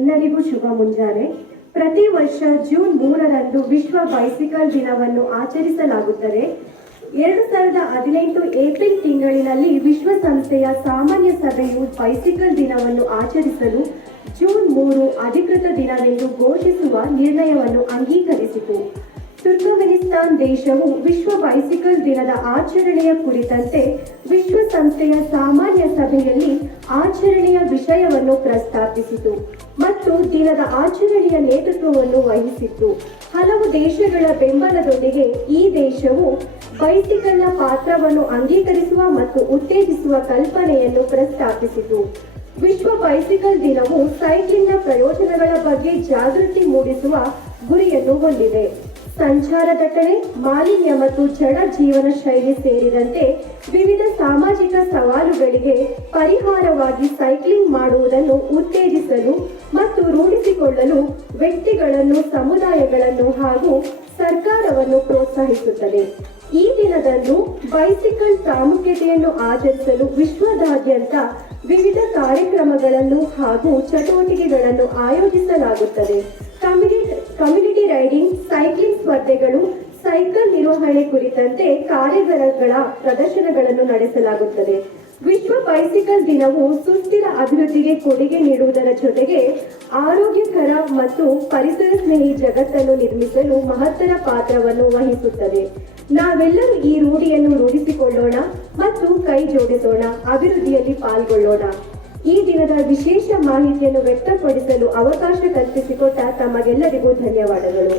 ಎಲ್ಲರಿಗೂ ಶುಭ ಮುಂಜಾನೆ. ಪ್ರತಿ ವರ್ಷ ಜೂನ್ 3ರಂದು ವಿಶ್ವ ಬೈಸಿಕಲ್ ದಿನವನ್ನು ಆಚರಿಸಲಾಗುತ್ತದೆ. 2018 ಏಪ್ರಿಲ್ ತಿಂಗಳಿನಲ್ಲಿ ವಿಶ್ವಸಂಸ್ಥೆಯ ಸಾಮಾನ್ಯ ಸಭೆಯು ಬೈಸಿಕಲ್ ದಿನವನ್ನು ಆಚರಿಸಲು ಜೂನ್ 3 ಅಧಿಕೃತ ದಿನವೆಂದು ಘೋಷಿಸುವ ನಿರ್ಣಯವನ್ನು ಅಂಗೀಕರಿಸಿತು. ತುರ್ಕಮೆನಿಸ್ತಾನ್ ದೇಶವು ವಿಶ್ವ ಬೈಸಿಕಲ್ ದಿನದ ಆಚರಣೆಯ ಕುರಿತಂತೆ ವಿಶ್ವಸಂಸ್ಥೆಯ ಸಾಮಾನ್ಯ ಸಭೆಯಲ್ಲಿ ಆಚರಣೆಯ ವಿಷಯವನ್ನು ಪ್ರಸ್ತಾಪಿಸಿತು ಮತ್ತು ದಿನದ ಆಚರಣೆಯ ನೇತೃತ್ವವನ್ನು ವಹಿಸಿತ್ತು. ಹಲವು ದೇಶಗಳ ಬೆಂಬಲದೊಂದಿಗೆ ಈ ದೇಶವು ಬೈಸಿಕಲ್ನ ಪಾತ್ರವನ್ನು ಅಂಗೀಕರಿಸುವ ಮತ್ತು ಉತ್ತೇಜಿಸುವ ಕಲ್ಪನೆಯನ್ನು ಪ್ರಸ್ತಾಪಿಸಿತು. ವಿಶ್ವ ಬೈಸಿಕಲ್ ದಿನವು ಸೈಕ್ಲಿಂಗ್ನ ಪ್ರಯೋಜನಗಳ ಬಗ್ಗೆ ಜಾಗೃತಿ ಮೂಡಿಸುವ ಗುರಿಯನ್ನು ಹೊಂದಿದೆ. ಸಂಚಾರ ದಟ್ಟಣೆ, ಮಾಲಿನ್ಯ ಮತ್ತು ಜಡ ಜೀವನ ಶೈಲಿ ಸೇರಿದಂತೆ ವಿವಿಧ ಸಾಮಾಜಿಕ ಸವಾಲುಗಳಿಗೆ ಪರಿಹಾರವಾಗಿ ಸೈಕ್ಲಿಂಗ್ ಮಾಡುವುದನ್ನು ಉತ್ತೇಜಿಸಲು ಮತ್ತು ರೂಢಿಸಿಕೊಳ್ಳಲು ವ್ಯಕ್ತಿಗಳನ್ನು, ಸಮುದಾಯಗಳನ್ನು ಹಾಗೂ ಸರ್ಕಾರವನ್ನು ಪ್ರೋತ್ಸಾಹಿಸುತ್ತದೆ. ಈ ದಿನದಂದು ಬೈಸಿಕಲ್ ಪ್ರಾಮುಖ್ಯತೆಯನ್ನು ಆಚರಿಸಲು ವಿಶ್ವದಾದ್ಯಂತ ವಿವಿಧ ಕಾರ್ಯಕ್ರಮಗಳನ್ನು ಹಾಗೂ ಚಟುವಟಿಕೆಗಳನ್ನು ಆಯೋಜಿಸಲಾಗುತ್ತದೆ. ಕಮ್ಯುನಿಟಿ ರೈಡಿಂಗ್, ಸೈಕ್ಲಿಂಗ್ ಸ್ಪರ್ಧೆಗಳು, ಸೈಕಲ್ ನಿರ್ವಹಣೆ ಕುರಿತಂತೆ ಕಾರ್ಯಾಗಾರಗಳ ಪ್ರದರ್ಶನಗಳನ್ನು ನಡೆಸಲಾಗುತ್ತದೆ. ವಿಶ್ವ ಬೈಸಿಕಲ್ ದಿನವು ಸುಸ್ಥಿರ ಅಭಿವೃದ್ಧಿಗೆ ಕೊಡುಗೆ ನೀಡುವುದರ ಜೊತೆಗೆ ಆರೋಗ್ಯಕರ ಮತ್ತು ಪರಿಸರ ಸ್ನೇಹಿ ಜಗತ್ತನ್ನು ನಿರ್ಮಿಸಲು ಮಹತ್ತರ ಪಾತ್ರವನ್ನು ವಹಿಸುತ್ತದೆ. ನಾವೆಲ್ಲರೂ ಈ ರೂಢಿಯನ್ನು ರೂಢಿಸಿಕೊಳ್ಳೋಣ ಮತ್ತು ಕೈ ಜೋಡಿಸೋಣ, ಅಭಿವೃದ್ಧಿಯಲ್ಲಿ ಪಾಲ್ಗೊಳ್ಳೋಣ. ಈ ದಿನದ ವಿಶೇಷ ಮಾಹಿತಿಯನ್ನು ವ್ಯಕ್ತಪಡಿಸಲು ಅವಕಾಶ ಕಲ್ಪಿಸಿಕೊಟ್ಟ ತಮಗೆಲ್ಲರಿಗೂ ಧನ್ಯವಾದಗಳು.